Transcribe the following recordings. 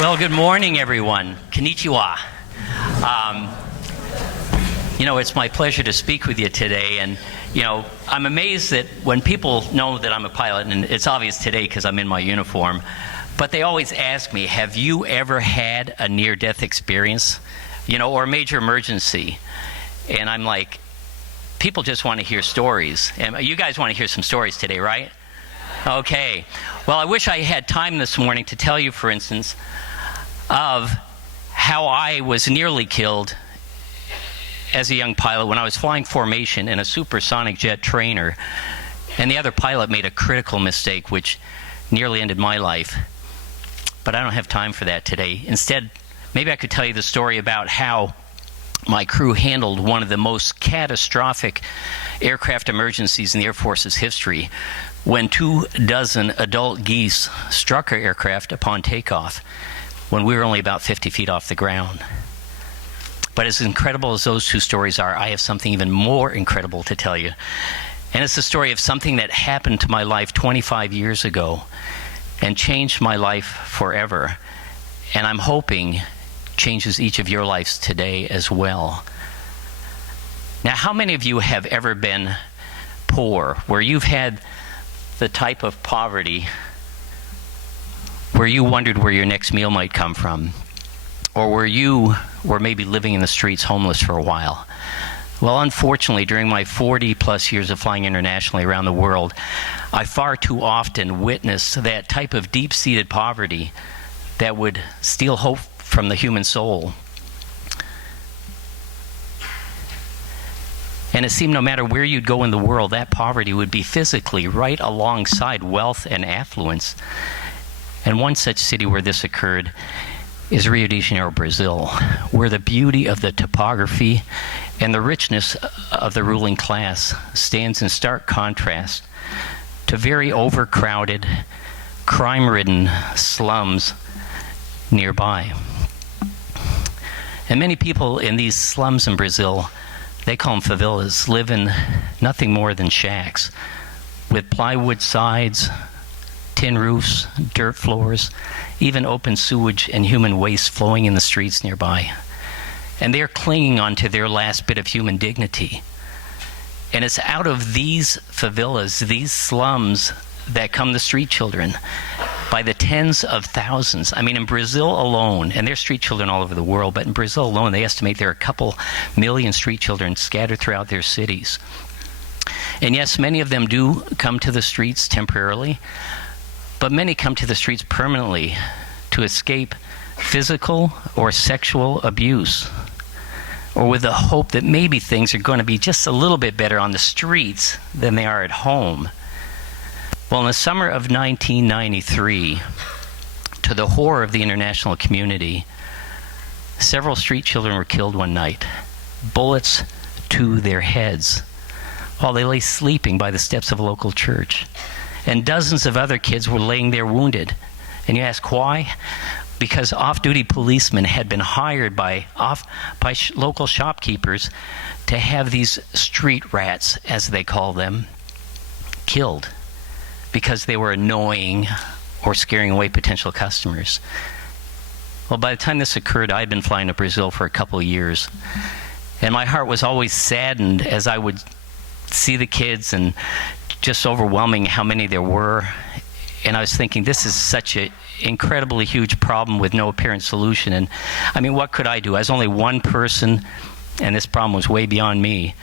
Well, good morning, everyone. Konnichiwa. It's my pleasure to speak with you today. And, I'm amazed that when people know that I'm a pilot, and it's obvious today because I'm in my uniform, but they always ask me, have you ever had a near-death experience, or a major emergency? And I'm like, people just want to hear stories. And you guys want to hear some stories today, right? Okay. Well, I wish I had time this morning to tell you, for instance, of how I was nearly killed as a young pilot when I was flying formation in a supersonic jet trainer, and the other pilot made a critical mistake which nearly ended my life. But I don't have time for that today. Instead, maybe I could tell you the story about how my crew handled one of the most catastrophic aircraft emergencies in the Air Force's history, when 24 adult geese struck our aircraft upon takeoff when we were only about 50 feet off the ground. But as incredible as those two stories are, I have something even more incredible to tell you. And it's the story of something that happened to my life 25 years ago and changed my life forever. And I'm hoping changes each of your lives today as well. Now, how many of you have ever been poor, where you've had the type of poverty where you wondered where your next meal might come from, or where you were maybe living in the streets homeless for a while? Well, unfortunately, during my 40-plus years of flying internationally around the world, I far too often witnessed that type of deep-seated poverty that would steal hope from the human soul. And it seemed no matter where you'd go in the world, that poverty would be physically right alongside wealth and affluence. And one such city where this occurred is Rio de Janeiro, Brazil, where the beauty of the topography and the richness of the ruling class stands in stark contrast to very overcrowded, crime-ridden slums nearby. And many people in these slums in Brazil, they call them favelas, live in nothing more than shacks with plywood sides, tin roofs, dirt floors, even open sewage and human waste flowing in the streets nearby. And they're clinging on to their last bit of human dignity. And it's out of these favelas, these slums, that come the street children by the tens of thousands. I mean, in Brazil alone, and there's street children all over the world, but in Brazil alone, they estimate there are a couple million street children scattered throughout their cities. And yes, many of them do come to the streets temporarily, but many come to the streets permanently to escape physical or sexual abuse, or with the hope that maybe things are going to be just a little bit better on the streets than they are at home. Well, in the summer of 1993, to the horror of the international community, several street children were killed one night, bullets to their heads, while they lay sleeping by the steps of a local church. And dozens of other kids were laying there wounded. And you ask why? Because off-duty policemen had been hired by local shopkeepers to have these street rats, as they call them, killed because they were annoying or scaring away potential customers. Well, by the time this occurred, I had been flying to Brazil for a couple of years. And my heart was always saddened as I would see the kids, and just overwhelming how many there were. And I was thinking, this is such an incredibly huge problem with no apparent solution. And I mean, what could I do? I was only one person, and this problem was way beyond me.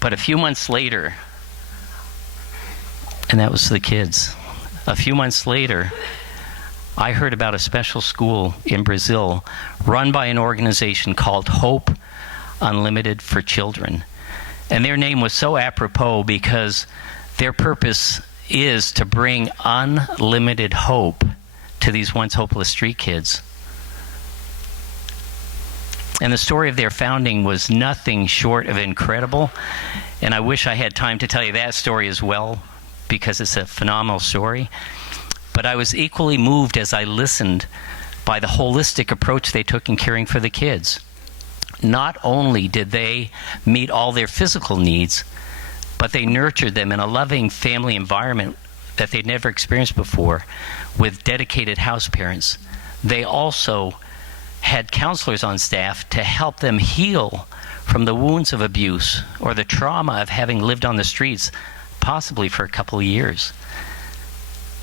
But a few months later, and that was the kids. A few months later, I heard about a special school in Brazil run by an organization called Hope Unlimited for Children. And their name was so apropos because their purpose is to bring unlimited hope to these once hopeless street kids. And the story of their founding was nothing short of incredible. And I wish I had time to tell you that story as well, because it's a phenomenal story. But I was equally moved as I listened by the holistic approach they took in caring for the kids. Not only did they meet all their physical needs, but they nurtured them in a loving family environment that they'd never experienced before, with dedicated house parents they also had counselors on staff to help them heal from the wounds of abuse or the trauma of having lived on the streets, possibly for a couple of years.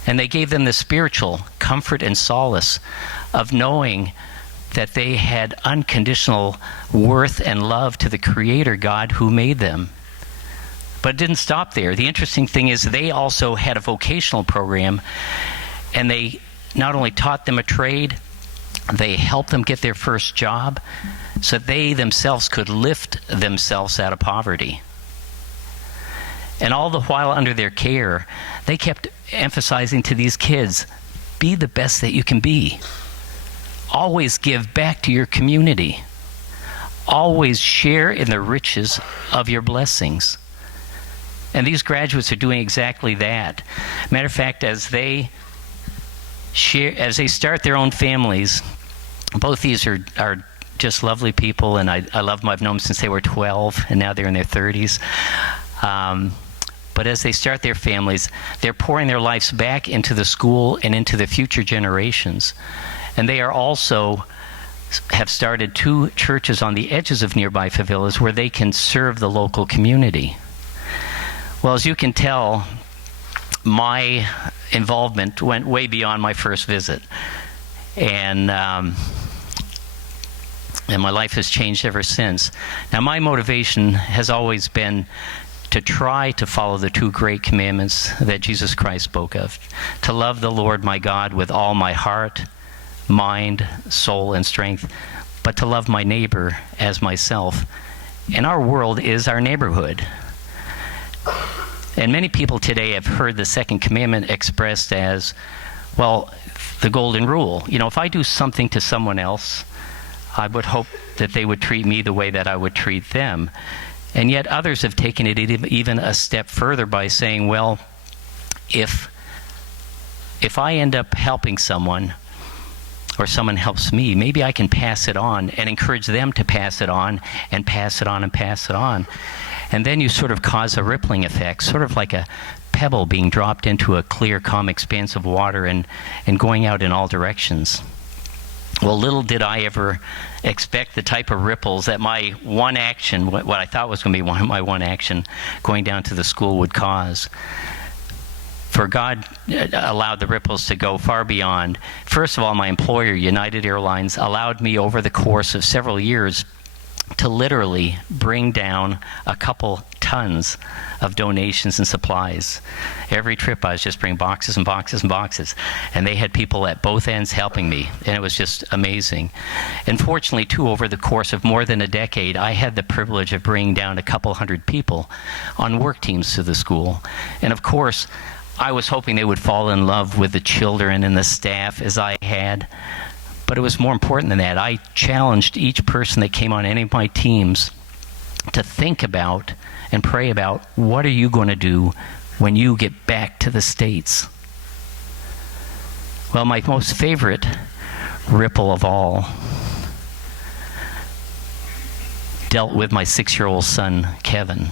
And they gave them the spiritual comfort and solace of knowing that they had unconditional worth and love to the Creator God who made them. But it didn't stop there. The interesting thing is they also had a vocational program, and they not only taught them a trade, they helped them get their first job so they themselves could lift themselves out of poverty. And all the while under their care, they kept emphasizing to these kids, be the best that you can be. Always give back to your community. Always share in the riches of your blessings. And these graduates are doing exactly that. Matter of fact, as they start their own families, both these are just lovely people, and I love them. I've known them since they were 12, and now they're in their 30s. But as they start their families, they're pouring their lives back into the school and into the future generations. And they are also have started 2 churches on the edges of nearby favelas where they can serve the local community. Well, as you can tell, my involvement went way beyond my first visit. And my life has changed ever since. Now, my motivation has always been to try to follow the 2 great commandments that Jesus Christ spoke of. To love the Lord my God with all my heart, mind, soul, and strength, but to love my neighbor as myself. And our world is our neighborhood. And many people today have heard the 2nd commandment expressed as, well, the golden rule. You know, if I do something to someone else, I would hope that they would treat me the way that I would treat them. And yet others have taken it even a step further by saying, well, if I end up helping someone, or someone helps me, maybe I can pass it on and encourage them to pass it on and pass it on and pass it on. And then you sort of cause a rippling effect, sort of like a pebble being dropped into a clear, calm expanse of water and going out in all directions. Well, little did I ever expect the type of ripples that my one action, what I thought was going to be my one action, going down to the school would cause. For God allowed the ripples to go far beyond. First of all, my employer, United Airlines, allowed me over the course of several years to literally bring down a couple tons of donations and supplies. Every trip I was just bringing boxes and boxes and boxes. And they had people at both ends helping me. And it was just amazing. And fortunately, too, over the course of more than a decade, I had the privilege of bringing down a couple hundred people on work teams to the school. And of course, I was hoping they would fall in love with the children and the staff as I had. But it was more important than that. I challenged each person that came on any of my teams to think about and pray about, what are you going to do when you get back to the States? Well, my most favorite ripple of all dealt with my 6-year-old son, Kevin.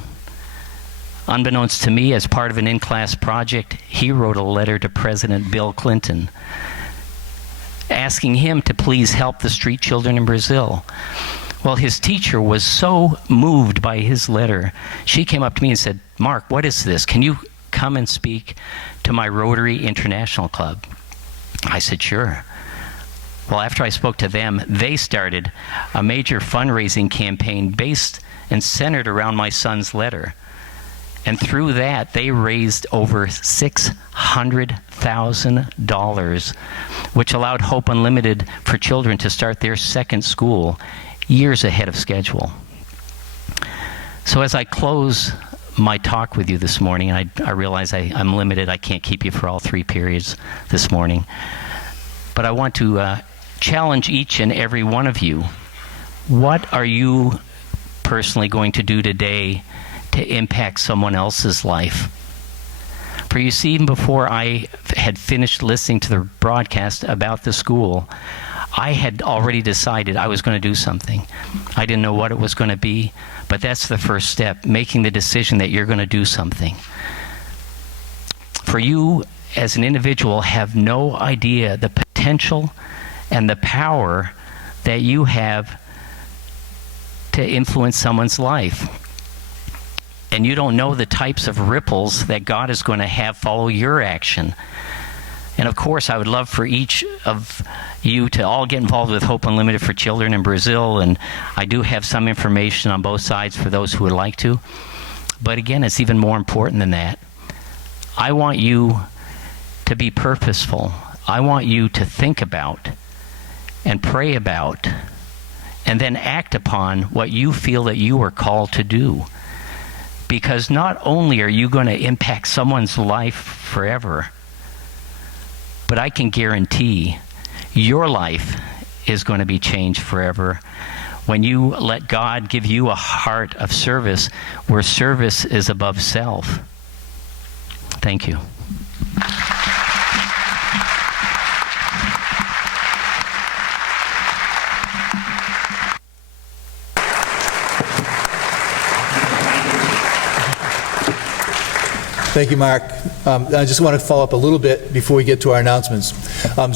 Unbeknownst to me, as part of an in-class project, he wrote a letter to President Bill Clinton asking him to please help the street children in Brazil. Well, his teacher was so moved by his letter, she came up to me and said, "Mark, what is this? Can you come and speak to my Rotary International Club?" I said, "Sure." Well, after I spoke to them, they started a major fundraising campaign based and centered around my son's letter. And through that, they raised over $600,000, which allowed Hope Unlimited for Children to start their 2nd school years ahead of schedule. So as I close my talk with you this morning, I realize I'm limited. I can't keep you for all 3 periods this morning. But I want to challenge each and every one of you. What are you personally going to do today to impact someone else's life? For you see, even before I had finished listening to the broadcast about the school, I had already decided I was going to do something. I didn't know what it was going to be, but that's the first step, making the decision that you're going to do something. For you, as an individual, have no idea the potential and the power that you have to influence someone's life. And you don't know the types of ripples that God is going to have follow your action. And of course, I would love for each of you to all get involved with Hope Unlimited for Children in Brazil, and I do have some information on both sides for those who would like to. But again, it's even more important than that. I want you to be purposeful. I want you to think about and pray about and then act upon what you feel that you are called to do. Because not only are you going to impact someone's life forever, but I can guarantee your life is going to be changed forever when you let God give you a heart of service where service is above self. Thank you. Thank you, Mark. I just want to follow up a little bit before we get to our announcements.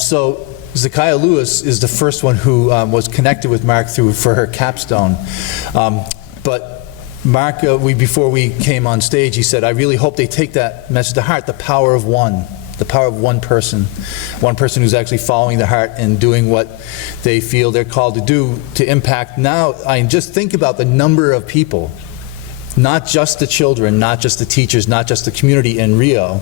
So Zakiah Lewis is the first one who was connected with Mark for her capstone. But Mark, before we came on stage, he said, I really hope they take that message to heart, the power of one person who's actually following the heart and doing what they feel they're called to do to impact. Now, I just think about the number of people, not just the children, not just the teachers, not just the community in Rio,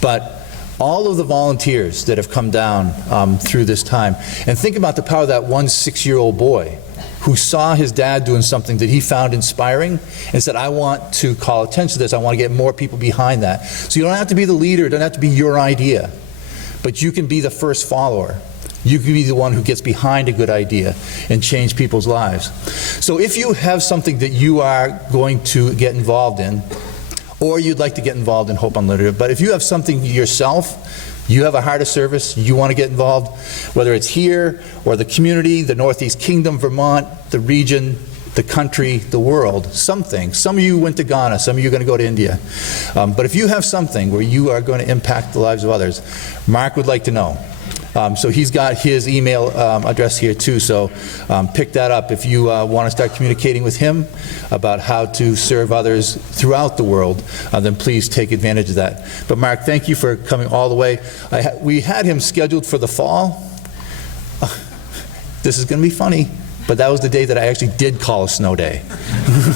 but all of the volunteers that have come down through this time. And think about the power of that one 6-year-old boy who saw his dad doing something that he found inspiring and said, I want to call attention to this. I want to get more people behind that. So you don't have to be the leader. It doesn't have to be your idea. But you can be the first follower. You can be the one who gets behind a good idea and change people's lives. So if you have something that you are going to get involved in, or you'd like to get involved in Hope Unlimited, but if you have something yourself, you have a heart of service, you want to get involved, whether it's here or the community, the Northeast Kingdom, Vermont, the region, the country, the world, something. Some of you went to Ghana, some of you are going to go to India. But if you have something where you are going to impact the lives of others, Mark would like to know. So he's got his email address here too, so pick that up if you want to start communicating with him about how to serve others throughout the world, then please take advantage of that. But Mark, thank you for coming all the way. We had him scheduled for the fall. This is going to be funny, but that was the day that I actually did call a snow day.